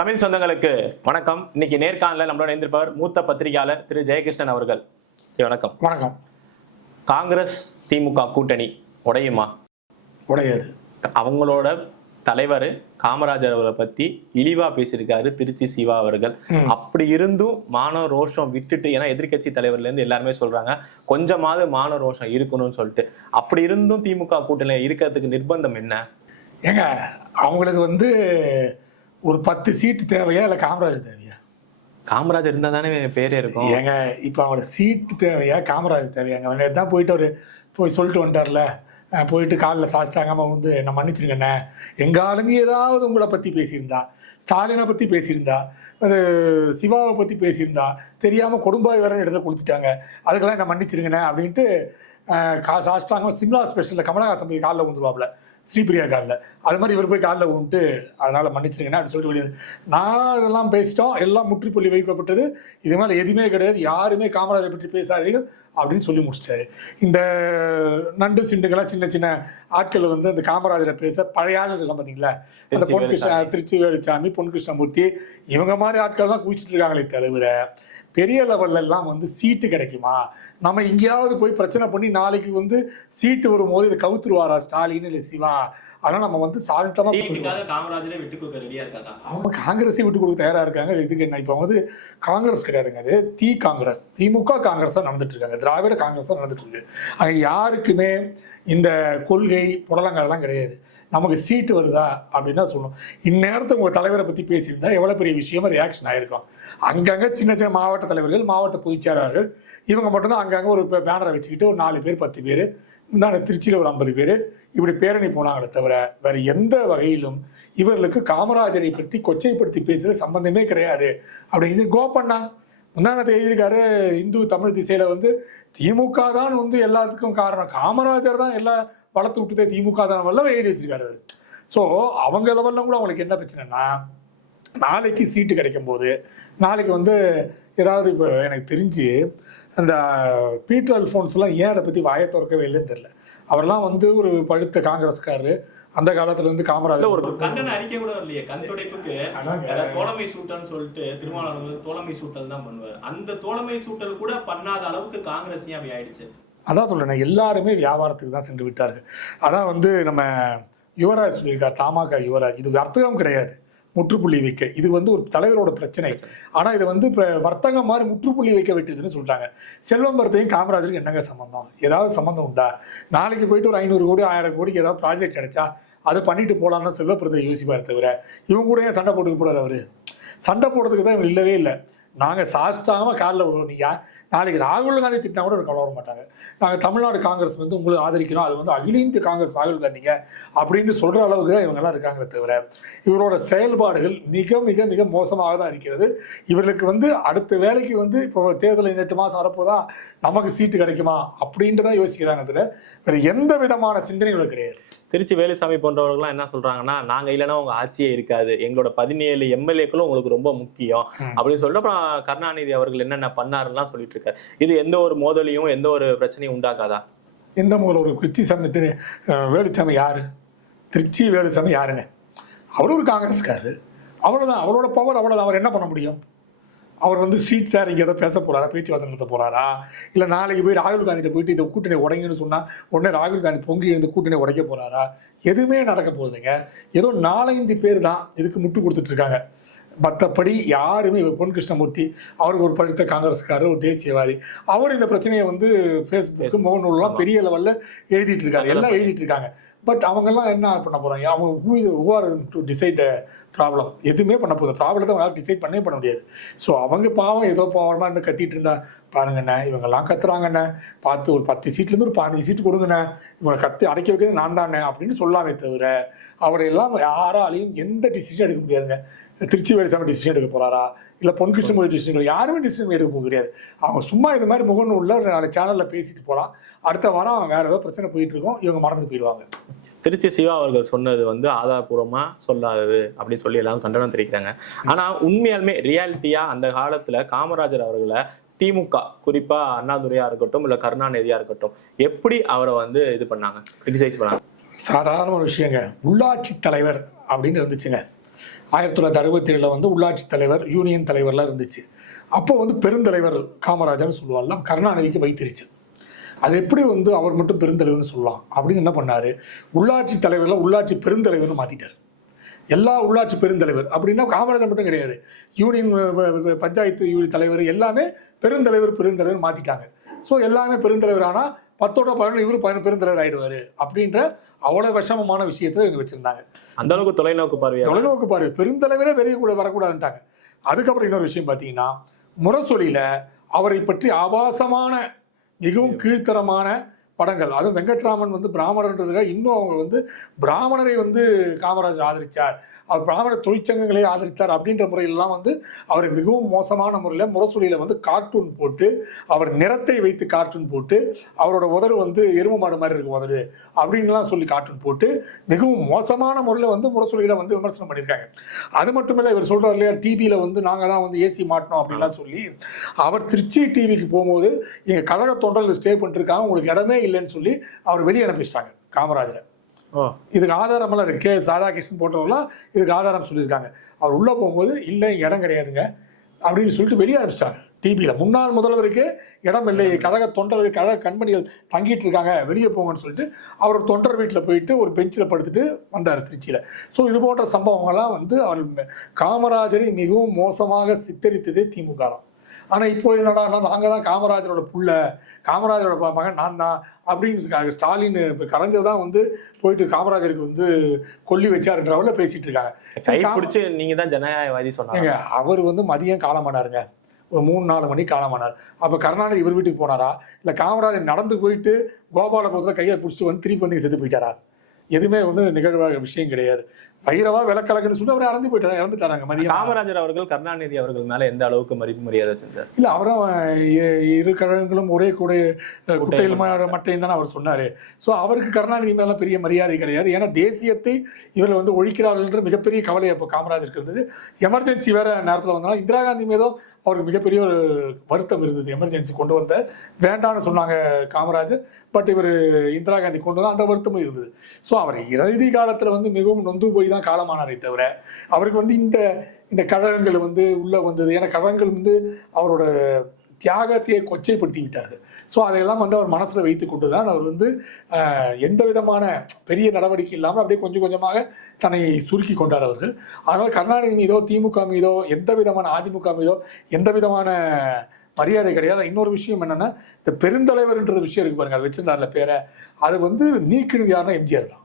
தமிழ் சொந்தங்களுக்கு வணக்கம். இன்னைக்கு நேர்காணல நம்மளோட இணைந்திருப்பவர் மூத்த பத்திரிகையாளர் திரு ஜெயகிருஷ்ணன் அவர்கள். வணக்கம். வணக்கம். காங்கிரஸ் திமுக கூட்டணி உடையுமா? உடையாது. அவங்களோட தலைவர் காமராஜர் அவர்களை பத்தி இழிவா பேசியிருக்காரு திருச்சி சிவா அவர்கள். அப்படி இருந்தும் மான ரோஷம் விட்டுட்டு, ஏன்னா எதிர்கட்சி தலைவர்ல இருந்து எல்லாருமே சொல்றாங்க கொஞ்சமாவது மான ரோஷம் இருக்கணும்னு சொல்லிட்டு, அப்படி இருந்தும் திமுக கூட்டணியில இருக்கிறதுக்கு நிர்பந்தம் என்ன? ஏங்க, அவங்களுக்கு ஒரு 10 சீட்டு தேவையா இல்ல காமராஜர் தேவையா? காமராஜர் இருந்தா தானே பேரே இருக்கும். ஏங்க, இப்ப அவங்களுக்கு சீட்டு தேவையா காமராஜர் தேவையாங்க? நேற்று தான் போயிட்டு போய் சொல்லிட்டு வந்துட்டார்ல, போயிட்டு காலில் சாச்சிட்டாங்க என்ன மன்னிச்சிருங்கண்ணே, எங்க ஆளுங்க ஏதாவது உங்களை பத்தி பேசியிருந்தா, ஸ்டாலினை பத்தி பேசியிருந்தா, அது சிவாவை பத்தி பேசியிருந்தா, தெரியாம கொடும்பாய் வேற இடத்துல கொடுத்துட்டாங்க, அதுக்கெல்லாம் என்ன மன்னிச்சிருங்கண்ணே அப்படின்ட்டு சாச்சிட்டாங்க. சிம்லா ஸ்பெஷலில் கமலஹாசன் போய் காலில் விழுந்துருவாப்ல, ஸ்ரீபிரியா காலில், அது மாதிரி இவர் போய் காலில் விழுந்துட்டு அதனால் மன்னிச்சிருங்கண்ணா அப்படின்னு சொல்லிட்டு வெளியே. நான் இதெல்லாம் பேசிட்டோம், எல்லாம் முற்றுப்புள்ளி வைக்கப்பட்டது, இது மாதிரி எதுவுமே கிடையாது, யாருமே காமராஜரை பற்றி பேசாதீர்கள் அப்படின்னு சொல்லி முடிச்சிட்டாரு. இந்த நண்டு சிண்டுகள்லாம் சின்ன சின்ன ஆட்கள் அந்த காமராஜரை பேச பழைய ஆள் இருக்கலாம் பார்த்தீங்களா, அந்த திருச்சி வேலுச்சாமி, பொன் கிருஷ்ணமூர்த்தி, இவங்க மாதிரி ஆட்கள் தான் குவிச்சிட்டு இருக்காங்களே தவிர பெரிய லெவல்ல எல்லாம் சீட்டு கிடைக்குமா? நம்ம எங்கேயாவது போய் பிரச்சனை பண்ணி நாளைக்கு சீட்டு வரும்போது இதை கவுத்துருவாரா ஸ்டாலின் இல்லை சிவா? அதனால நம்ம சால்ட்டமா காமராஜரை விட்டு கொடுக்க ரெடியா இருக்காங்க. அவங்க காங்கிரஸை விட்டு கொடுக்க தயாரா இருக்காங்க. இதுக்கு என்ன, இப்போ காங்கிரஸ் கிடையாதுங்க, அது காங்கிரஸ், திமுக காங்கிரஸா நடந்துட்டு இருக்காங்க, திராவிட காங்கிரஸா நடந்துட்டு இருக்கு. அங்க யாருக்குமே இந்த கொள்கை புடலங்கள்லாம் கிடையாது. நமக்கு சீட்டு வருதா அப்படின்னு தான் சொல்லணும். இந்நேரத்துக்கு உங்கள் தலைவரை பற்றி பேசியிருந்தா எவ்வளோ பெரிய விஷயமா ரியாக்ஷன் ஆகிருக்கும். அங்கங்கே சின்ன சின்ன மாவட்ட தலைவர்கள், மாவட்ட பொதுச்செயலாளர்கள், இவங்க மட்டும்தான் அங்கங்கே ஒரு பேனரை வச்சுக்கிட்டு ஒரு 4 பேர் 10 பேர், இந்த திருச்சியில் ஒரு 50 பேர் இப்படி பேரணி போனாங்களே தவிர வேறு எந்த வகையிலும் இவர்களுக்கு காமராஜரை பற்றி கொச்சைப்படுத்தி பேசுகிற சம்பந்தமே கிடையாது. அப்படிங்கிறது கோபண்ணா முந்தானத்தை எழுதியிருக்காரு. இந்து தமிழ் திசையில் திமுக தான் எல்லாத்துக்கும் காரணம், காமராஜர் தான் எல்லாம் வளர்த்து விட்டுதே, திமுக தான் எல்லாம் எழுதி வச்சிருக்காரு. ஸோ அவங்க லெவலில் கூட அவங்களுக்கு என்ன பிரச்சனைனா, நாளைக்கு சீட்டு கிடைக்கும் போது நாளைக்கு ஏதாவது, இப்போ எனக்கு தெரிஞ்சு அந்த பீட்டர் அல்ஃபோன்ஸ்லாம் ஏன் அதை பற்றி வாயை திறக்கவே இல்லைன்னு தெரியல. அவரெல்லாம் ஒரு பழுத்த காங்கிரஸ்காரரு, அந்த காலத்துல காமராஜர் ஒரு கண்டன அறிக்கை கூட இல்லையே, கண் துடைப்புக்கு தோழமை சூட்டல்னு சொல்லிட்டு திருமாவளவன் தோழமை சூட்டல் தான் பண்ணுவார். அந்த தோழமை சூட்டல் கூட பண்ணாத அளவுக்கு காங்கிரஸ் ஏன் அப்படி ஆயிடுச்சு? அதான் சொல்றேன், எல்லாருமே வியாபாரத்துக்கு தான் சென்று விட்டார்கள். அதான் நம்ம யுவராஜ் சொல்லியிருக்கார், தமாக யுவராஜ், இது வர்த்தகம் கிடையாது, முற்றுப்புள்ளி வைக்க. இது ஒரு தலைவரோட பிரச்சனை. ஆனால் இதை இப்போ வர்த்தகம் மாதிரி முற்றுப்புள்ளி வைக்க விட்டுதுன்னு சொல்லிட்டாங்க. செல்வம்பரத்தையும் காமராஜருக்கு என்னங்க சம்மந்தம்? ஏதாவது சம்மந்தம் உண்டா? நாளைக்கு போயிட்டு ஒரு 500 கோடி 1000 கோடிக்கு ஏதாவது ப்ராஜெக்ட் கிடைச்சா அதை பண்ணிட்டு போகலான்னு தான் செல்வபுரத்தை யோசிப்பார் தவிர, இவங்க கூட ஏன் சண்டை போட்டுக்க போறாரு? அவரு சண்டை போடுறதுக்கு தான் இவங்க இல்லவே இல்லை. நாங்கள் சாஸ்டாம காலில் விடுவோம். நீயா நாளைக்கு ராகுல் காந்தி திட்டினா கூட கவலை வர மாட்டாங்க. நாங்கள் தமிழ்நாடு காங்கிரஸ் உங்களை ஆதரிக்கிறோம், அது அகில இந்திய காங்கிரஸ் ராகுல் காந்திங்க அப்படின்னு சொல்கிற அளவுக்கு தான் இவங்கெல்லாம் இருக்காங்களே தவிர, இவரோட செயல்பாடுகள் மிக மிக மிக மோசமாக தான் இருக்கிறது. இவர்களுக்கு அடுத்த வேலைக்கு இப்போ தேர்தல் 8 மாதம் வரப்போதா, நமக்கு சீட்டு கிடைக்குமா அப்படின்ட்டு தான் யோசிக்கிறாங்க. தவிர வேறு எந்த விதமான சிந்தனைகளும் கிடையாது. திருச்சி வேலுசாமி போன்றவர்கள்லாம் என்ன சொல்றாங்கன்னா, நாங்க இல்லைன்னா உங்க ஆட்சியே இருக்காது, எங்களோட 17 எம்எல்ஏக்களும் உங்களுக்கு ரொம்ப முக்கியம் அப்படின்னு சொல்லிட்டு அப்புறம் கருணாநிதி அவர்கள் என்னென்ன பண்ணாருலாம் சொல்லிட்டு இருக்காரு. இது எந்த ஒரு மோதலையும் எந்த ஒரு பிரச்சனையும் உண்டாக்காதா? எந்த முதல்ல ஒரு திருச்சி வேலுசாமி யாரு? திருச்சி வேலுசாமி யாருங்க? அவரு ஒரு காங்கிரஸ்காரரு, அவ்வளவுதான். அவரோட பவர் அவ்வளவுதான். அவர் என்ன பண்ண முடியும்? அவர் ஸ்ட்ரீட் ஷேரிங் ஏதோ பேச போறாரா, பேச்சுவார்த்தை நடத்த போறாரா, இல்லை நாளைக்கு போய் ராகுல் காந்திகிட்ட போயிட்டு இந்த கூட்டணி உடைங்கன்னு சொன்னால் உடனே ராகுல் காந்தி பொங்கி இந்த கூட்டணி உடைக்க போறாரா? எதுவுமே நடக்க போகுதுங்க. ஏதோ 4-5 பேர் தான் இதுக்கு முட்டு கொடுத்துட்டு இருக்காங்க. மற்றபடி யாருமே, பொன் கிருஷ்ணமூர்த்தி அவருக்கு ஒரு படித்த காங்கிரஸ்காரர், ஒரு தேசியவாதி, அவர் இந்த பிரச்சனையை ஃபேஸ்புக்கு முகநூல்லாம் பெரிய லெவலில் எழுதிட்டு இருக்காரு, எல்லாம் எழுதிட்டு இருக்காங்க. பட் அவங்கெல்லாம் என்ன பண்ண போறாங்க? அவங்க who are to decide the problem எதுவுமே பண்ண போகுது. ப்ராப்ளத்தை அவங்களால டிசைட் பண்ணவே பண்ண முடியாது. ஸோ அவங்க பாவம் ஏதோ பாவமாக இருந்து கத்திட்டு இருந்தா, பாருங்கண்ணே இவங்கெல்லாம் கத்துறாங்கண்ணே, பார்த்து ஒரு 10 சீட்லேருந்து ஒரு 15 சீட்டு கொடுங்கண்ணே, இவங்களை கத்தி அடைக்க வைக்கிறது நான் தானே அப்படின்னு சொல்லாமே தவிர, அவரையெல்லாம் யாராலையும் எந்த டிசிஷன் எடுக்க முடியாதுங்க. திருச்சி வேலுசாமி டிசிஷன் எடுக்க போறாரா, இல்லை பொன் கிருஷ்ணமூர்த்தி டிசிஷன், யாருமே டிசிஷன் எடுக்க போக முடியாது. அவங்க சும்மா இந்த மாதிரி முகநூல்ல 4 சேனலில் பேசிட்டு போகலாம். அடுத்த வாரம் வேற ஏதோ பிரச்சனை போயிட்டு இருக்கோம், இவங்க மறந்து போயிடுவாங்க. திருச்சி சிவா அவர்கள் சொன்னது ஆதாரபூர்வமா சொல்லாதது அப்படின்னு சொல்லி எல்லாரும் கண்டனம் தெரிவிக்கிறாங்க. ஆனா உண்மையாலுமே ரியாலிட்டியா அந்த காலத்துல காமராஜர் அவர்களை திமுக, குறிப்பா அண்ணாதுரையா இருக்கட்டும் இல்ல கருணாநிதியா இருக்கட்டும், எப்படி அவரை இது பண்ணாங்க, கிரிட்டிசைஸ் பண்ணாங்க? சாதாரண ஒரு விஷயங்க. உள்ளாட்சி தலைவர் அப்படின்னு இருந்துச்சுங்க. 1967 வந்து உள்ளாட்சி தலைவர், யூனியன் தலைவர்லாம் இருந்துச்சு. அப்போ வந்து பெருந்தலைவர் காமராஜர்னு சொல்லுவாங்கல்ல, கருணாநிதிக்கு வைத்திருச்சு. அது எப்படி வந்து அவர் மட்டும் பெருந்தலைவர்னு சொல்லலாம் அப்படின்னு என்ன பண்ணாரு, உள்ளாட்சி தலைவரில் உள்ளாட்சி பெருந்தலைவர்னு மாற்றிட்டார். எல்லா உள்ளாட்சி பெருந்தலைவர் அப்படின்னா காமராஜர் மட்டும் கிடையாது, யூனியன் பஞ்சாயத்து யூனியன் தலைவர் எல்லாமே பெருந்தலைவர் மாற்றிட்டாங்க. ஸோ எல்லாமே பெருந்தலைவர் ஆனால் 10ஓட 11 இவரு பெருந்தலைவர் ஆகிடுவார் அப்படின்ற அவ்வளோ விஷமமான விஷயத்தை இவங்க வச்சுருந்தாங்க. அந்த அளவுக்கு தொலைநோக்கு பார்வை, பெருந்தலைவரே வெளியே கூட வரக்கூடாதுன்ட்டாங்க. அதுக்கப்புறம் இன்னொரு விஷயம் பார்த்தீங்கன்னா, முரசொலியில் அவரை பற்றி ஆபாசமான மிகவும் கீழ்த்தரமான படங்கள், அதுவும் வெங்கட்ராமன் வந்து பிராமணர்ன்றதுக்காக இன்னும் அவங்க வந்து பிராமணரை வந்து காமராஜர் ஆதரித்தார், அவர் பிராமண தொழிற்சங்கங்களை ஆதரித்தார் அப்படின்ற முறையிலலாம் வந்து அவரை மிகவும் மோசமான முறையில் முரசொலியில் வந்து கார்ட்டூன் போட்டு, அவர் நிறத்தை வைத்து கார்ட்டூன் போட்டு, அவரோட உதடு வந்து எரும மாடு மாதிரி இருக்கும் உதடு அப்படின்லாம் சொல்லி கார்ட்டூன் போட்டு மிகவும் மோசமான முறையில் வந்து முரசொலியில் வந்து விமர்சனம் பண்ணியிருக்காங்க. அது மட்டும் இல்லை, இவர் சொல்கிறார் இல்லையா, டிவியில் வந்து நாங்கள் தான் வந்து ஏசி மாட்டினோம் அப்படின்லாம் சொல்லி, அவர் திருச்சி டிவிக்கு போகும்போது எங்கள் கழக தொண்டர்கள் ஸ்டே பண்ணிருக்காங்க, உங்களுக்கு இடமே இல்லைன்னு சொல்லி அவர் வெளியே அனுப்பிச்சிட்டாங்க காமராஜரை. இதுக்கு ஆதாரமெல்லாம் இருக்கு, கே ராதாகிருஷ்ணன் போன்றவங்களாம் இதுக்கு ஆதாரம் சொல்லியிருக்காங்க. அவர் உள்ளே போகும்போது இல்லை இடம் கிடையாதுங்க அப்படின்னு சொல்லிட்டு வெளியே அனுப்பிச்சிட்டாங்க. டிவியில் முன்னாள் முதல்வருக்கு இடம் இல்லை, கழக தொண்டர்கள் கழக கண்மணிகள் தங்கிட்டு இருக்காங்க, வெளியே போங்கன்னு சொல்லிட்டு அவர் தொண்டர் வீட்டில் போயிட்டு ஒரு பெஞ்சில் படுத்துட்டு வந்தார் திருச்சியில். ஸோ இது போன்ற சம்பவங்கள்லாம் வந்து அவர் காமராஜரை மிகவும் மோசமாக சித்தரித்ததே திமுக தான். ஆனால் இப்போ என்னடா நாங்கள் தான் காமராஜரோட புள்ள, காமராஜரோட மகன் நான் தான் அப்படின்னு ஸ்டாலின் கலைஞர் தான் வந்து போயிட்டு காமராஜருக்கு வந்து கொல்லி வச்சாருன்றவங்கள பேசிட்டு இருக்காங்க. நீங்க தான் ஜனநாயகவாதி சொன்னாங்க. அவர் வந்து மதியம் காலமானாருங்க, ஒரு 3-4 மணி காலமானார். அப்போ கருணாநிதி இவர் வீட்டுக்கு போனாரா, இல்லை காமராஜர் நடந்து போயிட்டு கோபாலபுரத்தில் கையை பிடிச்சிட்டு வந்து திருப்பி வந்து செத்து போயிட்டாரா? எதுவுமே வந்து நிகழ்வாக விஷயம் கிடையாது. வைரவா விளக்கலக்குன்னு சொல்லி அவர் இறந்துட்டாராங்க மதியம். காமராஜர் அவர்கள் கருணாநிதி அவர்கள் மேல எந்த அளவுக்கு மதிப்பு மரியாதை செஞ்சார்? இல்லை, அவரும் இரு கழகங்களும் ஒரே கூட குட்டையில் மட்டையும் தானே அவர் சொன்னார். ஸோ அவருக்கு கருணாநிதி மேலே பெரிய மரியாதை கிடையாது. ஏன்னா தேசியத்தை இவர்கள் வந்து ஒழிக்கிறார்கள் மிகப்பெரிய கவலை அப்போ காமராஜருக்கு இருந்தது. எமர்ஜென்சி வேற நேரத்தில் வந்தாலும் இந்திரா காந்தி மீதும் அவருக்கு மிகப்பெரிய ஒரு வருத்தம் இருந்தது. எமர்ஜென்சி கொண்டு வந்த வேண்டான்னு சொன்னாங்க காமராஜர், பட் இவர் இந்திரா காந்தி கொண்டு வந்தால் அந்த வருத்தமும் இருந்தது. ஸோ அவர் இறுதி காலத்தில் வந்து மிகவும் நொந்து போய் தான் காலமானாரே தவிர அவருக்கு வந்து இந்த கழகங்கள் வந்து உள்ளே வந்தது. ஏன்னா கழகங்கள் வந்து அவரோட தியாகத்தையே கொச்சைப்படுத்தி விட்டார்கள். ஸோ அதையெல்லாம் வந்து அவர் மனசில் வைத்து கொண்டு தான் அவர் வந்து எந்த விதமான பெரிய நடவடிக்கை இல்லாமல் அப்படியே கொஞ்சம் கொஞ்சமாக தன்னை சுருக்கி கொண்டார் அவர்கள். அதனால் கருணாநிதி மீதோ திமுக மீதோ எந்த விதமான அதிமுக மீதோ எந்த விதமான மரியாதை கிடையாது. இன்னொரு விஷயம் என்னென்னா, இந்த பெருந்தலைவர்ன்ற விஷயம் இருக்கு பாருங்க, அது வச்சிருந்தார்ல பேரை, அது வந்து நீக்கினது யாருன்னா எம்ஜிஆர் தான்.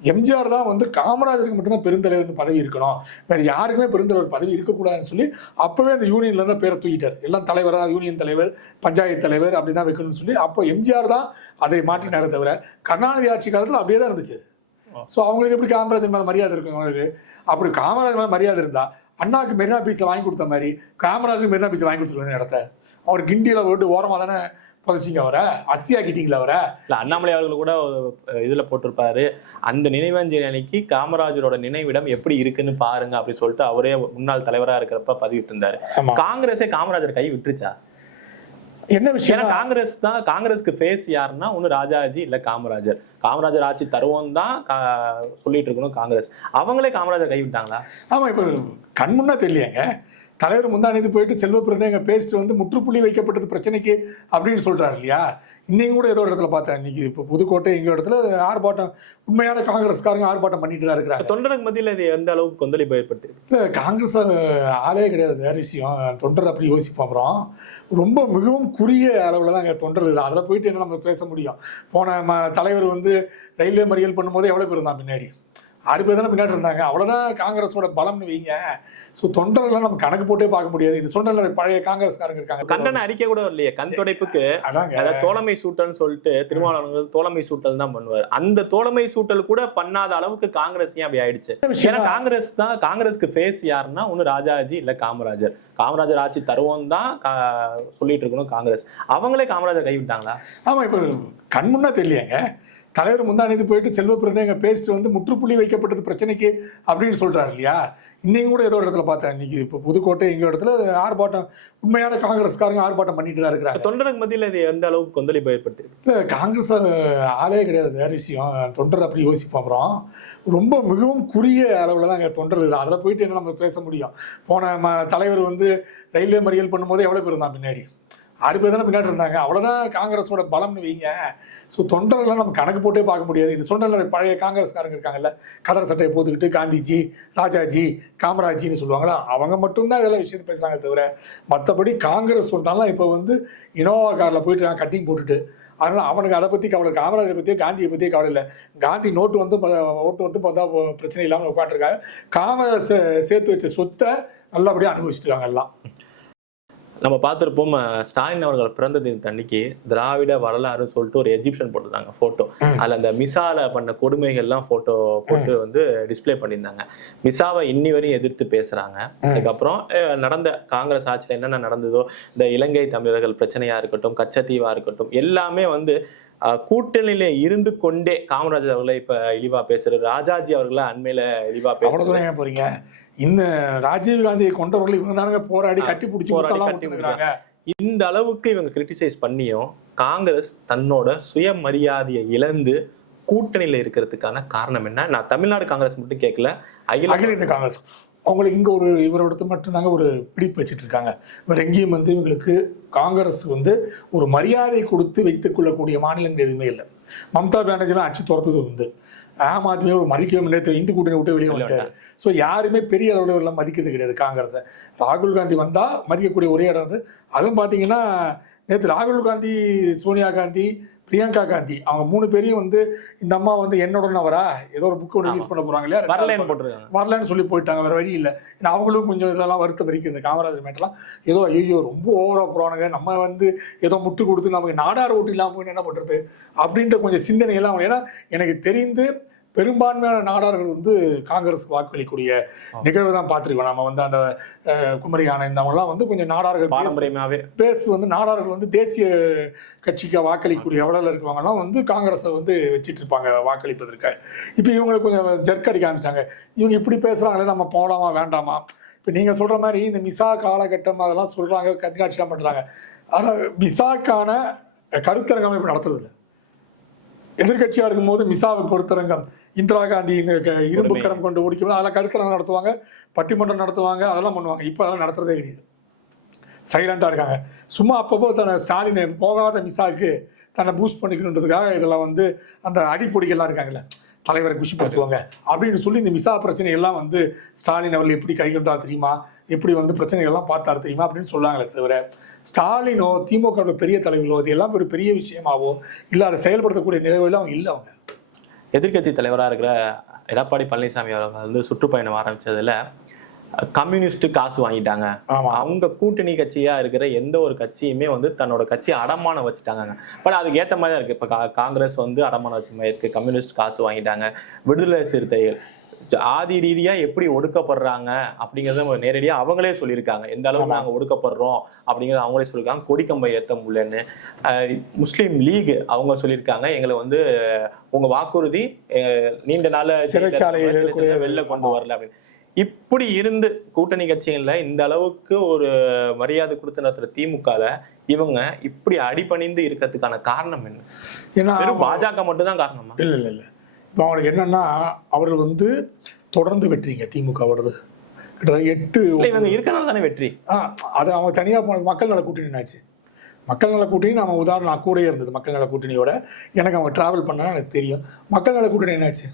எம்ஜிஆர் தான் வந்து காமராஜருக்கு மட்டும்தான் பெருந்தலைவர் பதவி இருக்கணும், வேற யாருக்குமே பெருந்தலைவர் பதவி இருக்கக்கூடாதுன்னு சொல்லி அப்பவே அந்த யூனியன்ல இருந்தால் பேரை தூக்கிட்டார். எல்லாம் தலைவராக யூனியன் தலைவர், பஞ்சாயத்து தலைவர் அப்படி தான் வைக்கணும்னு சொல்லி அப்போ எம்ஜிஆர் தான் அதை மாற்றினாரே தவிர கருணாநிதி ஆட்சி காலத்தில் அப்படியே தான் இருந்துச்சு. ஸோ அவங்களுக்கு எப்படி காமராஜர் மேலே மரியாதை இருக்கும்? அவங்களுக்கு அப்படி காமராஜர் மேலே மரியாதை இருந்தால் அண்ணாவுக்கு மெரினா பீச்சில் வாங்கி கொடுத்த மாதிரி காமராஜருக்கு மெரினா பீச்சில் வாங்கி கொடுத்துருவாங்க இடத்த. அவர் கிண்டியில் போட்டு ஓரமாக தானே புதைச்சிங்க, அவரை அத்தியாக்கிட்டீங்களா அவரை? இல்லை, அண்ணாமலை அவர்கள் கூட இதில் போட்டிருப்பாரு, அந்த நினைவஞ்சலி அன்னைக்கு காமராஜரோட நினைவிடம் எப்படி இருக்குன்னு பாருங்க அப்படி சொல்லிட்டு அவரே முன்னாள் தலைவராக இருக்கிறப்ப பதிவிட்டு இருந்தாரு. காங்கிரஸே காமராஜர் கை விட்டுருச்சா? என்ன விஷயம்? காங்கிரஸ்க்கு ஃபேஸ் யாருன்னா ஒண்ணு ராஜாஜி இல்ல காமராஜர். காமராஜர் ஆட்சி தருவோம் தான் சொல்லிட்டு இருக்கணும் காங்கிரஸ். அவங்களே காமராஜர் கைவிட்டாங்களா? ஆமா, இப்ப கண்முன்னா தெரியலையாங்க, தலைவர் முந்தானது போயிட்டு செல்வப்பிரதே எங்க பேசிட்டு வந்து முற்றுப்புள்ளி வைக்கப்பட்டது பிரச்சனைக்கு அப்படின்னு சொல்றாரு இல்லையா? இன்னைக்கு கூட ஏதோ இடத்துல பார்த்தேன், இன்னைக்கு இப்போ புதுக்கோட்டை எங்க இடத்துல ஆர்ப்பாட்டம், உண்மையான காங்கிரஸ்காரங்க ஆர்ப்பாட்டம் பண்ணிட்டு தான் இருக்கிறாங்க. தொண்டருக்கு மத்தியில் இது எந்த அளவுக்கு கொந்தளிப்பை ஏற்படுத்தி? இல்லை, காங்கிரஸ் ஆளே கிடையாது, வேற விஷயம். தொண்டர் அப்படி யோசிப்போம். அப்புறம் ரொம்ப மிகவும் குறுகிய அளவில் தான் தொண்டர் இல்லை. அதில் போயிட்டு என்ன நம்ம பேச முடியும்? போன தலைவர் வந்து ரயில்வே மறியல் பண்ணும்போது எவ்வளோ பேர் இருந்தான் பின்னாடி? 6 பேர் தானே பின்னாடி இருந்தாங்க. அவ்வளோதான் காங்கிரஸோட பலம்னு வைங்க. ஸோ தொண்டர்கள்லாம் நம்ம கணக்கு போட்டே பார்க்க முடியாது. இது சொன்ன பழைய காங்கிரஸ்காரங்க இருக்காங்க, கண்டன அறிக்கை கூட இல்லையே கண் துடைப்புக்கு. அதாவது தோழமை சூட்டல்னு சொல்லிட்டு திருமாவளவன் தோழமை சூட்டல் தான் பண்ணுவார். அந்த தோழமை சூட்டல் கூட பண்ணாத அளவுக்கு காங்கிரஸ் ஏன் அப்படி ஆயிடுச்சு? ஏன்னா காங்கிரஸ்க்கு ஃபேஸ் யாருன்னா ஒண்ணு ராஜாஜி இல்ல காமராஜர். காமராஜர் ஆட்சி தருவோம் தான் சொல்லிட்டு இருக்கணும் காங்கிரஸ். அவங்களே காமராஜர் கைவிட்டாங்களா? ஆமா, இப்போ கண்முன்னா தெரியலையாங்க, தலைவர் முந்தானது போயிட்டு செல்வ பிறந்தவங்க பேசிட்டு வந்து முற்றுப்புள்ளி வைக்கப்பட்டது பிரச்சனைக்கு அப்படின்னு சொல்றாரு இல்லையா. இன்னையும் கூட ஏதோ இடத்துல பார்த்தேன், இன்னைக்கு இப்போ புதுக்கோட்டை எங்க இடத்துல ஆர்ப்பாட்டம், உண்மையான காங்கிரஸ்காரங்க ஆர்ப்பாட்டம் பண்ணிட்டு தான் இருக்கிறாங்க. தொண்டருக்கு மத்தியில் இது எந்த அளவுக்கு கொந்தளிப்பு ஏற்படுத்தி? இல்லை, காங்கிரஸ் ஆளே கிடையாது, வேற விஷயம். தொண்டர் அப்படி யோசிப்போம். அப்புறம் ரொம்ப மிகவும் குறுகிய அளவில் தான் அங்கே தொண்டர் இல்லை. அதில் போயிட்டு என்ன நம்ம பேச முடியும்? போன தலைவர் வந்து ரயில்வே மறியல் பண்ணும்போது எவ்வளோ பேர் இருந்தான் பின்னாடி? 6 பேர் தானே பின்னாடி இருந்தாங்க. அவ்வளோதான் காங்கிரஸோட பலம்னு வைங்க. ஸோ தொண்டரெல்லாம் நம்ம கணக்கு போட்டே பார்க்க முடியாது. இது சொன்ன பழைய காங்கிரஸ்காரங்க இருக்காங்கல்ல, கதர் சட்டையை போட்டுக்கிட்டு காந்திஜி, ராஜாஜி, காமராஜின்னு சொல்லுவாங்களா, அவங்க மட்டும்தான் இதெல்லாம் விஷயத்தை பேசுகிறாங்க தவிர மற்றபடி காங்கிரஸ் சொன்னாலாம் இப்போ வந்து இனோவா காரில் போயிட்டு கட்டிங் போட்டுட்டு, அதனால் அவனுக்கு அதை பற்றி கவலை, காமராஜரை பற்றியோ காந்தியை பற்றியோ கவலை இல்லை. காந்தி நோட்டு வந்து ஓட்டு பார்த்தா பிரச்சனை இல்லாமல் உட்காந்துருக்காங்க. காமராஜ் சேர்த்து வச்ச சொத்தை நல்லபடியாக அனுபவிச்சுட்டு எல்லாம். நம்ம பார்த்துருப்போம், ஸ்டாலின் அவர்கள் பிறந்த தினத்தன்னைக்கு திராவிட வரலாறு சொல்லிட்டு ஒரு எக்ஸிபிஷன் போட்டிருந்தாங்க போட்டோ. அதுல அந்த மிசால பண்ண கொடுமைகள்லாம் போட்டோ போட்டு வந்து டிஸ்பிளே பண்ணியிருந்தாங்க. மிசாவை இன்னி வரையும் எதிர்த்து பேசுறாங்க. அதுக்கப்புறம் நடந்த காங்கிரஸ் ஆட்சியில் என்னென்ன நடந்ததோ, இந்த இலங்கை தமிழர்கள் பிரச்சனையா இருக்கட்டும், கச்சத்தீவா இருக்கட்டும், எல்லாமே வந்து கூட்டணியில இருந்து கொண்டே காமராஜர் அவர்களை இப்ப இழிவா பேசுறாரு, ராஜாஜி அவர்களை அண்மையில இழிவா பேசுறாங்க. போறீங்க, இந்த ராஜீவ் காந்தியை கொண்டவர்கள் இவங்க தானங்க போராடி கட்டி பிடிச்சி. இந்த அளவுக்கு இவங்க கிரிட்டிசைஸ் பண்ணியும் காங்கிரஸ் தன்னோட சுயமரியாதையை இழந்து கூட்டணியில இருக்கிறதுக்கான காரணம் என்ன? நான் தமிழ்நாடு காங்கிரஸ் மட்டும் கேட்கல, அகில இந்திய காங்கிரஸ் அவங்களுக்கு இங்க ஒரு இவரோட மட்டும்தாங்க ஒரு பிடிப்பு வச்சுட்டு இருக்காங்க. வேற எங்கேயும் வந்து இவங்களுக்கு காங்கிரஸ் வந்து ஒரு மரியாதை கொடுத்து வைத்துக் கொள்ளக்கூடிய மாநிலங்கள் எதுவுமே இல்லை. மம்தா பானர்ஜிலாம் அச்சு துரத்துது வந்து, ஆம் ஆத்மியை ஒரு மதிக்கவே நேற்று இந்து கூட்டணி விட்டு வெளியே வந்துட்டாரு. ஸோ யாருமே பெரிய அளவில் எல்லாம் மதிக்கிறது கிடையாது காங்கிரஸை. ராகுல் காந்தி வந்தால் மதிக்கக்கூடிய ஒரே இடம் வந்து, அதுவும் பார்த்தீங்கன்னா நேற்று ராகுல் காந்தி, சோனியா காந்தி, பிரியங்கா காந்தி அவங்க 3 பேரையும் வந்து இந்த அம்மா வந்து என்னோட வரா ஏதோ ஒரு புக்கு ஒன்று ரிலீஸ் பண்ண போறாங்க இல்லையா, வரலன்னு சொல்லி போயிட்டாங்க. வேற வழி இல்லை. ஏன்னா அவங்களும் கொஞ்சம் இதெல்லாம் வருத்தம் இருக்கு. இந்த காமராஜர் மேட்டெல்லாம் ஏதோ ஐயோ ரொம்ப ஓவரா போறானுங்க, நம்ம வந்து ஏதோ முட்டு கொடுத்து நமக்கு நாடார் ஓட்டு இல்லாமல் என்ன பண்றது அப்படின்ற கொஞ்சம் சிந்தனைகள்லாம். ஏன்னா எனக்கு தெரிந்து பெரும்பான்மையான நாடார்கள் வந்து காங்கிரஸுக்கு வாக்களிக்கூடிய நிகழ்வு தான் பார்த்துருக்கோம். நம்ம வந்து அந்த குமரி ஆனந்தவங்கலாம் வந்து கொஞ்சம் நாடார்கள் பாரம்பரியமாகவே வந்து நாடார்கள் வந்து தேசிய கட்சிக்கு வாக்களிக்கக்கூடிய எவ்வளவு இருக்கிறவங்கலாம் வந்து காங்கிரஸை வந்து வச்சுட்டு இருப்பாங்க வாக்களிப்பதற்காக. இப்போ இவங்களுக்கு கொஞ்சம் ஜர்க் அடிக்க ஆரம்பிச்சாங்க. இவங்க இப்படி பேசுகிறாங்களே, நம்ம போகலாமா வேண்டாமா? இப்போ நீங்கள் சொல்கிற மாதிரி இந்த மிசா காலகட்டம் அதெல்லாம் சொல்கிறாங்க, கண்காட்சிலாம் பண்ணுறாங்க. ஆனால் மிசாக்கான கருத்தரங்கம் இப்போ நடத்துறதில்லை. எதிர்கட்சியாக இருக்கும்போது மிசாவுக்கு கருத்தரங்கம், இந்திரா காந்தி இரும்பு கரம் கொண்டு ஓடிக்கும் அதெல்லாம் கருத்தரங்கம் நடத்துவாங்க, பட்டிமன்றம் நடத்துவாங்க, அதெல்லாம் பண்ணுவாங்க. இப்போ அதெல்லாம் நடத்துறதே கிடையாது. சைலண்டாக இருக்காங்க. சும்மா அப்பப்போ தன்னை ஸ்டாலின் போகாத மிசாவுக்கு தன்னை பூஸ்ட் பண்ணிக்கணுன்றதுக்காக இதெல்லாம் வந்து அந்த அடிப்பொடிகள்லாம் இருக்காங்கல்ல, தலைவரை குஷிப்படுத்துவாங்க அப்படின்னு சொல்லி இந்த மிசா பிரச்சனைகள்லாம் வந்து ஸ்டாலின் அவர்கள் எப்படி கை கொண்டா தெரியுமா, எப்படி வந்து பிரச்சனைகள்லாம் பார்த்தாரு தெரியுமா அப்படின்னு சொல்லாங்களே தவிர, ஸ்டாலினோ திமுக பெரிய தலைவர்களோ அது எல்லாம் ஒரு பெரிய விஷயமாவோ இல்லை அதை செயல்படுத்தக்கூடிய நிலையில அவங்க இல்லை. அவங்க எதிர்கட்சி தலைவராக இருக்கிற எடப்பாடி பழனிசாமி அவர்கள் வந்து சுற்றுப்பயணம் ஆரம்பிச்சதுல கம்யூனிஸ்ட் காசு வாங்கிட்டாங்க. அவங்க கூட்டணி கட்சியா இருக்கிற எந்த ஒரு கட்சியுமே வந்து தன்னோட கட்சியை அடமானம் வச்சுட்டாங்க. பட் அதுக்கு ஏற்ற மாதிரி தான் இருக்கு. இப்போ காங்கிரஸ் வந்து அடமானம் வச்ச மாதிரி இருக்கு. கம்யூனிஸ்ட் காசு வாங்கிட்டாங்க. விடுதலை சிறுத்தைகள் ஆதி ரீதியா எப்படி ஒடுக்கப்படுறாங்க அப்படிங்கறத நேரடியா அவங்களே சொல்லியிருக்காங்க. எந்த அளவுக்கு நாங்க ஒடுக்கப்படுறோம் அப்படிங்கறத அவங்களே சொல்லியிருக்காங்க. கொடிக்கம்பை ஏத்த முடியலன்னு. முஸ்லீம் லீக் அவங்க சொல்லியிருக்காங்க, எங்களை வந்து உங்க வாக்குறுதி நீண்ட நாள சிறைச்சாலையை வெளில கொண்டு வரல அப்படின்னு. இப்படி இருந்து கூட்டணி கட்சிகள்ல இந்த அளவுக்கு ஒரு மரியாதை கொடுத்து நடத்துற திமுகல இவங்க இப்படி அடிபணிந்து இருக்கிறதுக்கான காரணம் என்ன? ஏன்னா பாஜக மட்டும் தான் காரணமா? இல்ல இல்ல இல்ல இப்போ அவங்களுக்கு என்னன்னா, அவர்கள் வந்து தொடர்ந்து வெற்றிங்க திமுக வருது கிட்டத்தட்ட 8 இவங்க இருக்கனால தானே வெற்றி. அது அவங்க தனியா மக்கள் நல கூட்டணி என்னாச்சு? மக்கள் நல கூட்டணி நம்ம உதாரணம் நான் கூட இருந்தது மக்கள் நல கூட்டணியோட, எனக்கு அவங்க டிராவல் பண்ணா எனக்கு தெரியும். மக்கள் நல கூட்டணி என்னாச்சு?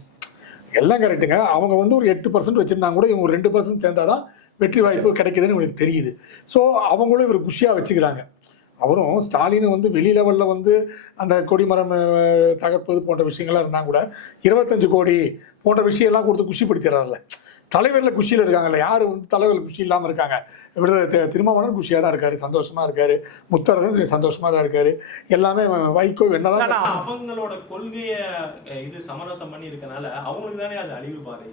எல்லாம் கரெக்டுங்க. அவங்க வந்து ஒரு 8% வச்சிருந்தாங்க கூட, இவங்க ஒரு 2% சேர்ந்தாதான் வெற்றி வாய்ப்பு கிடைக்குதுன்னு உங்களுக்கு தெரியுது. ஸோ அவங்களும் இவர் குஷியாக வச்சுக்கிறாங்க. அவரும் ஸ்டாலின் வந்து வெளி லெவலில் வந்து அந்த கொடிமரம் தகர்ப்பது போன்ற விஷயங்கள்லாம் இருந்தால் கூட 25 கோடி போன்ற விஷயம்லாம் கொடுத்து குஷிப்படுத்திடுறாருல. தலைவரில் குஷியில் இருக்காங்கல்ல, யார் வந்து தலைவர்கள் குஷி இல்லாமல் இருக்காங்க? விடுதலை திருமாவளவன் குஷியாக தான் இருக்காரு, சந்தோஷமாக இருக்காரு. முத்தரசன் சந்தோஷமாக தான் இருக்காரு. எல்லாமே வைகோ என்னதான் அவங்களோட கொள்கையை இது சமரசம் பண்ணி இருக்கனால அவங்களுக்கு தானே அது அழிவு பாதை.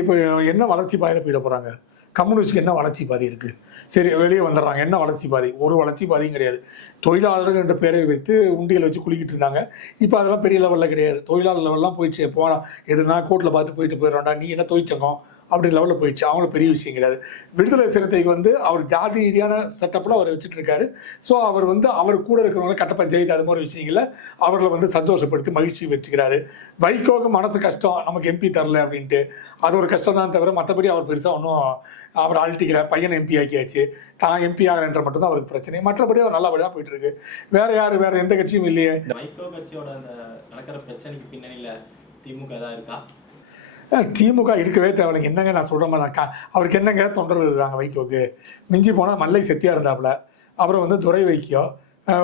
இப்போ என்ன வளர்ச்சி பாதையில் போயிட போகிறாங்க? கம்யூனிஸ்டுக்கு என்ன வளர்ச்சி பாதி இருக்குது? சரி, வெளியே வந்துடுறாங்க, என்ன வளர்ச்சி பாதி? ஒரு வளர்ச்சி பாதியும் கிடையாது. தொழிலாளர்கள் என்ற பேரை வைத்து உண்டியல் வச்சு குளிக்கிட்டு இருந்தாங்க. இப்போ அதெல்லாம் பெரிய லெவலில் கிடையாது. தொழிலாளர் லெவல்லாம் போயிடுச்சு. போனால் எதுனா கோர்ட்டில் பார்த்து போயிட்டு போயிடுறோம்டா, நீ என்ன தொழிற்சங்கம் அப்படி லெவலில் போயிடுச்சு. அவங்களுக்கு பெரிய விஷயம் கிடையாது. விடுதலை சிறுத்தைக்கு வந்து அவர் ஜாதி ரீதியான செட்டப்பில் அவர் வச்சுட்டு இருக்காரு. ஸோ அவர் வந்து அவர் கூட இருக்கிறவங்க கட்ட பஞ்சாயத்து அது மாதிரி விஷயங்கள அவர்களை வந்து சந்தோஷப்படுத்தி மகிழ்ச்சி வச்சுக்கிறாரு. வைகோவுக்கு மனசு கஷ்டம், நமக்கு எம்பி தரல அப்படின்ட்டு. அது ஒரு கஷ்டம் தான் தவிர மற்றபடி அவர் பெருசாக ஒன்றும் அவர் அழட்டிக்கல. பையனை எம்பி ஆக்கியாச்சு, தான் எம்பி ஆகலைன்ற மட்டும்தான் அவருக்கு பிரச்சனை. மற்றபடி அவர் நல்லபடியாக போயிட்டு இருக்கு. வேற எந்த கட்சியும் இல்லையே. இந்த வைகோ கட்சியோட அந்த நடக்கிற பிரச்சனைக்கு பின்னணியில் திமுக தான் இருக்கா? திமுக இருக்கவே தேவையில்லைங்க. என்னங்க நான் சொல்கிற மாதிரி அவருக்கு என்னங்க தொண்டர்கள் இருக்காங்க வைகோக்கு? மிஞ்சி போனால் மல்லை செத்தியா இருந்தாப்புல, அப்புறம் வந்து துரை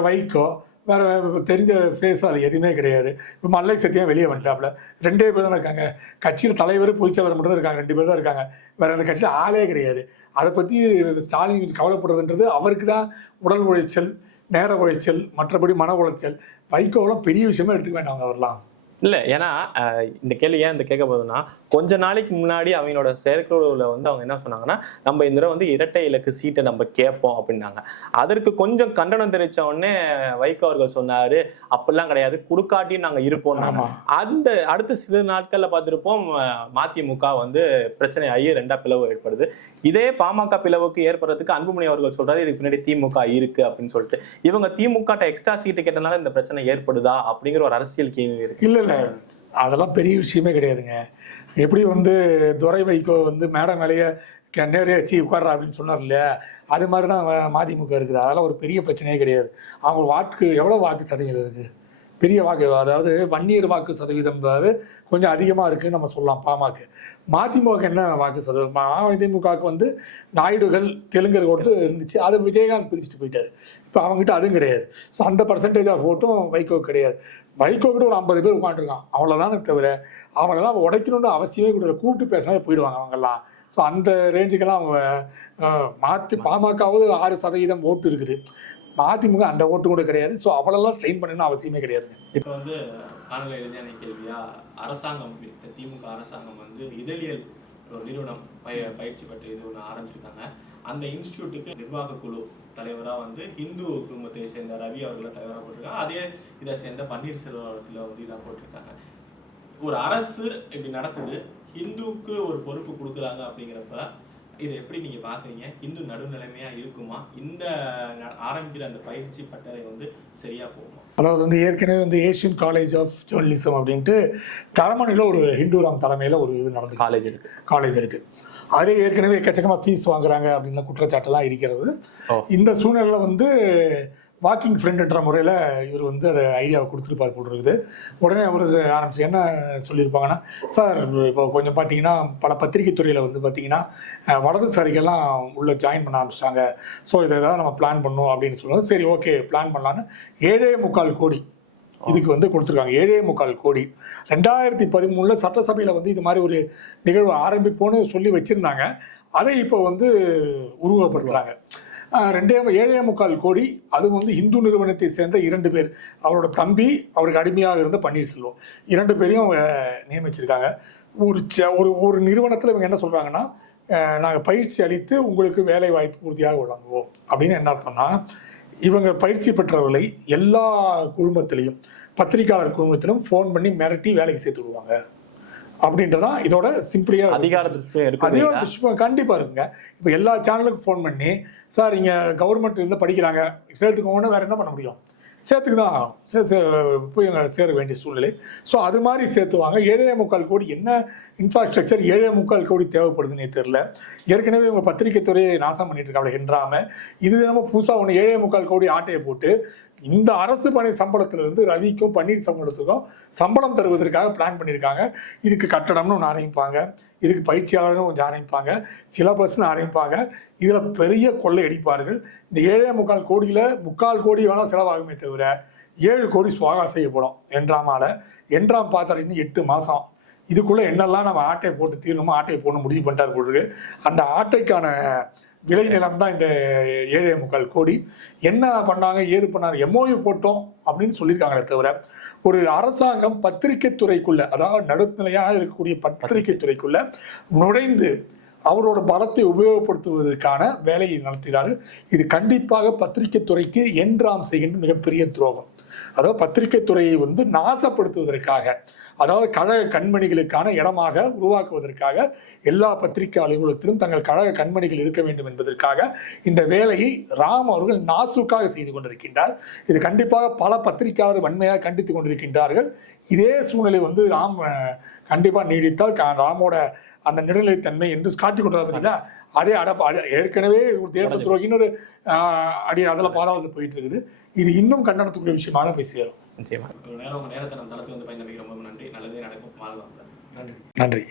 வைகோ வேறு தெரிஞ்ச ஃபேஸ் அது எதுவுமே கிடையாது. இப்போ மல்லை சத்தியம் வெளியே வந்துட்டாப்புல. 2 பேர் தான் இருக்காங்க கட்சியில். தலைவர் பொதுச்செயலாளர் மட்டும் தான் இருக்காங்க. 2 பேர் தான் இருக்காங்க. வேறு அந்த கட்சியில் ஆளே கிடையாது. அதை பற்றி ஸ்டாலின் கவலைப்படுறதுன்றது அவருக்கு தான் உடல் உளைச்சல், நேர உளைச்சல், மற்றபடி மன உளைச்சல். வைகோவெல்லாம் பெரிய விஷயமா எடுத்துக்க வேண்டாம் அவர்லாம். இல்லை, ஏன்னா இந்த கேள்வி ஏன் இந்த கேட்க போதுன்னா, கொஞ்ச நாளைக்கு முன்னாடி அவங்களோட செயற்குழுவில் வந்து அவங்க என்ன சொன்னாங்கன்னா, நம்ம இந்த தடவை வந்து இரட்டை இலக்கு சீட்டை நம்ம கேட்போம் அப்படின்னாங்க. அதற்கு கொஞ்சம் கண்டனம் தெரிவித்த உடனே வைகோ அவர்கள் சொன்னாரு, அப்படிலாம் கிடையாது, குடுக்காட்டியும் நாங்கள் இருப்போம். அந்த அடுத்த சில நாட்களில் பார்த்துருப்போம் மதிமுக வந்து பிரச்சனை ஆகி 2ஆ பிளவு ஏற்படுது. இதே பாமக பிளவுக்கு ஏற்படுறதுக்கு அன்புமணி அவர்கள் சொல்றாரு, இதுக்கு பின்னாடி திமுக இருக்கு அப்படின்னு சொல்லிட்டு. இவங்க திமுக எக்ஸ்ட்ரா சீட்டு கேட்டனால இந்த பிரச்சனை ஏற்படுதா அப்படிங்கிற ஒரு அரசியல் கேள்வி இருக்கு. இல்லை, அதெல்லாம் பெரிய விஷயமே கிடையாதுங்க. எப்படி வந்து துரை வைகோ வந்து மேடை மேலேயே நேரே வச்சு உட்கார்றா அப்படின்னு சொன்னார் இல்லையா, அது மாதிரி தான் மதிமுக இருக்குது. அதெல்லாம் ஒரு பெரிய பிரச்சனையே கிடையாது. அவங்க வாக்கு எவ்வளோ வாக்கு சதவீதம் இருக்குது? பெரிய வாக்கு, அதாவது வன்னியர் வாக்கு சதவீதம் கொஞ்சம் அதிகமாக இருக்குதுன்னு நம்ம சொல்லலாம். மதிமுக என்ன வாக்கு சதவீதம்? மதிமுகவுக்கு வந்து நாயுடுகள் தெலுங்கர் ஓட்டு இருந்துச்சு, அதை விஜயகாந்த் பிரிச்சுட்டு போயிட்டார். இப்போ அவங்ககிட்ட அதுவும் கிடையாது. ஸோ அந்த பர்சன்டேஜ் ஆஃப் ஓட்டும் வைகோ கிடையாது. வைகோ கிட்ட ஒரு 50 பேர் உட்காந்துருக்கான், அவ்வளோதானே தவிர அவங்களெல்லாம் உடைக்கணும்னு அவசியமே கூட, கூப்பிட்டு பேசினாலே போயிடுவாங்க அவங்கெல்லாம். ஸோ அந்த ரேஞ்சுக்கெல்லாம் அவங்க பாமகவது 6% ஓட்டு இருக்குது, மதிமுக அந்த ஓட்டு கூட கிடையாது. ஸோ அவளெல்லாம் ஸ்ட்ரெயின் பண்ணணும்னு அவசியமே கிடையாது. இப்போ வந்து காணொலி எழுதியான கேள்வியா, அரசாங்கம் திமுக அரசாங்கம் வந்து இதழியல் ஒரு நிறுவனம் பயிற்சி பெற்ற இது ஒன்று ஆரம்பிச்சிருக்காங்க. அந்த இன்ஸ்டியூட்டுக்கு நிர்வாக குழு தலைவராக வந்து இந்து குடும்பத்தை சேர்ந்த ரவி அவர்களை தலைவராக போட்டிருக்காங்க. அதே இதை சேர்ந்த பன்னீர்செல்வத்தில் வந்து இதாக போட்டிருக்காங்க. ஒரு அரசு இப்படி நடக்குது, ஹிந்துவுக்கு ஒரு பொறுப்பு கொடுக்குறாங்க அப்படிங்கிறப்ப இதை எப்படி நீங்க பாக்குறீங்க? இந்து நடுநிலைமையா இருக்குமா? இந்த ஆரம்பிக்கிற அந்த பயிற்சி பட்டறை வந்து சரியா போகுமா? அதாவது வந்து ஏற்கனவே வந்து ஏஷியன் காலேஜ் ஆஃப் ஜேர்னலிசம் அப்படின்ட்டு தரமணியில் ஒரு ஹிந்துராம் தலைமையில் ஒரு இது நடந்து காலேஜ் இருக்கு. அதிலே ஏற்கனவே எக்கச்சக்கமாக ஃபீஸ் வாங்குறாங்க அப்படின்ற குற்றச்சாட்டெல்லாம் இருக்கிறது. இந்த சூழ்நிலையில் வந்து வாக்கிங் ஃப்ரெண்டுன்ற முறையில் இவர் வந்து அதை ஐடியாவை கொடுத்துருப்பார் போல் இருக்குது. உடனே அவர் ஆரம்பிச்சு என்ன சொல்லியிருப்பாங்கன்னா, சார் இப்போ கொஞ்சம் பார்த்தீங்கன்னா பல பத்திரிகை துறையில் வந்து பார்த்தீங்கன்னா வலதுசாரிகள்லாம் உள்ளே ஜாயின் பண்ண ஆரம்பிச்சிட்டாங்க. ஸோ இதை தான் நம்ம பிளான் பண்ணணும் அப்படின்னு சொல்லுவோம். சரி, ஓகே, பிளான் பண்ணலான்னு 7.25 கோடி இதுக்கு வந்து கொடுத்துருக்காங்க. 7.25 கோடி 2013 சட்டசபையில் வந்து இது மாதிரி ஒரு நிகழ்வு ஆரம்பிப்போன்னு சொல்லி வச்சுருந்தாங்க. அதை இப்போ வந்து உருவப்படுத்துகிறாங்க. 7.25 கோடி. அது வந்து இந்து நிறுவனத்தை சேர்ந்த 2 பேர், அவரோட தம்பி, அவருக்கு அடிமையாக இருந்த பன்னீர்செல்வம், 2 பேரையும் அவங்க நியமிச்சிருக்காங்க. ஒரு நிறுவனத்தில் இவங்க என்ன சொல்கிறாங்கன்னா, நாங்கள் பயிற்சி அளித்து உங்களுக்கு வேலை வாய்ப்பு உறுதியாக வழங்குவோம் அப்படின்னு. என்ன அர்த்தம்னா, இவங்க பயிற்சி பெற்றவர்களை எல்லா குழுமத்திலையும், பத்திரிகையாளர் குழுமத்திலும் ஃபோன் பண்ணி மிரட்டி வேலைக்கு சேர்த்து விடுவாங்க அப்படின்றதான் இதோட சிம்பிளியா அதிகாரத்துக்கு கண்டிப்பா இருக்குங்க. இப்போ எல்லா சேனலுக்கும் ஃபோன் பண்ணி, சார் இங்கே கவர்மெண்ட் இருந்து படிக்கிறாங்க, சேர்த்துக்கோங்கன்னு வேற என்ன பண்ண முடியும்? சேர்த்துக்கு தான் ஆகணும். போய் சேர வேண்டிய சூழ்நிலை. ஸோ அது மாதிரி சேர்த்துவாங்க. 7.25 கோடி என்ன இன்ஃப்ராஸ்ட்ரக்சர் 7.25 கோடி தேவைப்படுதுன்னே தெரில. ஏற்கனவே இவங்க பத்திரிகை துறையை நாசம் பண்ணிட்டு இருக்காங்க என்றாமல், இது நம்ம புதுசாக ஒன்று 7.25 கோடி ஆட்டையை போட்டு இந்த அரசு பணி சம்பளத்திலிருந்து ரவிக்கும் பன்னீர்செல்வத்துக்கும் சம்பளம் தருவதற்காக பிளான் பண்ணியிருக்காங்க. இதுக்கு கட்டடம்னு ஒன்று ஆரம்பிப்பாங்க, இதுக்கு பயிற்சியாளர்னு கொஞ்சம் ஆரம்பிப்பாங்க, சிலபஸ்ன்னு ஆரம்பிப்பாங்க. இதில் பெரிய கொள்ளை அடிப்பார்கள். இந்த 7.25 கோடியில் 3/4 கோடி வேணால் செலவாகுமே தவிர 7 கோடி சுவாகா செய்யப்படும். என்றாம் பார்த்தாரு இன்னும் 8 மாதம். இதுக்குள்ளே என்னெல்லாம் நம்ம ஆட்டையை போட்டு தீரணுமோ ஆட்டையை போடணும் முடிவு பண்ணிட்டார் போட்டு. அந்த ஆட்டைக்கான விளை நிலம் தான் இந்த 7.25 கோடி. என்ன பண்ணாங்க, ஏது பண்ணாங்க, எம்ஓயு போட்டோம் அப்படின்னு சொல்லியிருக்காங்களே தவிர, ஒரு அரசாங்கம் பத்திரிகை துறைக்குள்ள, அதாவது நடுநிலையாக இருக்கக்கூடிய பத்திரிகை துறைக்குள்ள நுழைந்து அவரோட பலத்தை உபயோகப்படுத்துவதற்கான வேலையை நடத்துகிறார்கள். இது கண்டிப்பாக பத்திரிகை துறைக்கு ராம் செய்கின்ற மிகப்பெரிய துரோகம். அதாவது பத்திரிகை துறையை வந்து நாசப்படுத்துவதற்காக, அதாவது கழக கண்மணிகளுக்கான இடமாக உருவாக்குவதற்காக எல்லா பத்திரிகை அலுவலகத்திலும் தங்கள் கழக கண்மணிகள் இருக்க வேண்டும் என்பதற்காக இந்த வேலையை ராம் அவர்கள் நாசுக்காக செய்து கொண்டிருக்கின்றார். இது கண்டிப்பாக பல பத்திரிகையாளர் வன்மையாக கண்டித்துக் கொண்டிருக்கின்றார்கள். இதே சூழ்நிலை வந்து ராம் கண்டிப்பாக நீடித்தால் ராமோட அந்த நடுநிலைத்தன்மை என்று காட்டிக் கொண்டார் பார்த்தீங்களா, அதே ஏற்கனவே ஒரு தேச துரோகின்னு ஒரு அடி அதில் பாதாளத்தில் போயிட்டு இருக்குது. இது இன்னும் கண்டனத்துக்குரிய விஷயமாக தான் போய் சேரும். நிச்சயமா. நேரத்தை நம்ம தளத்துக்கு வந்து பயன்படுத்தி ரொம்ப நன்றி. நல்லதே நடக்கும். நன்றி.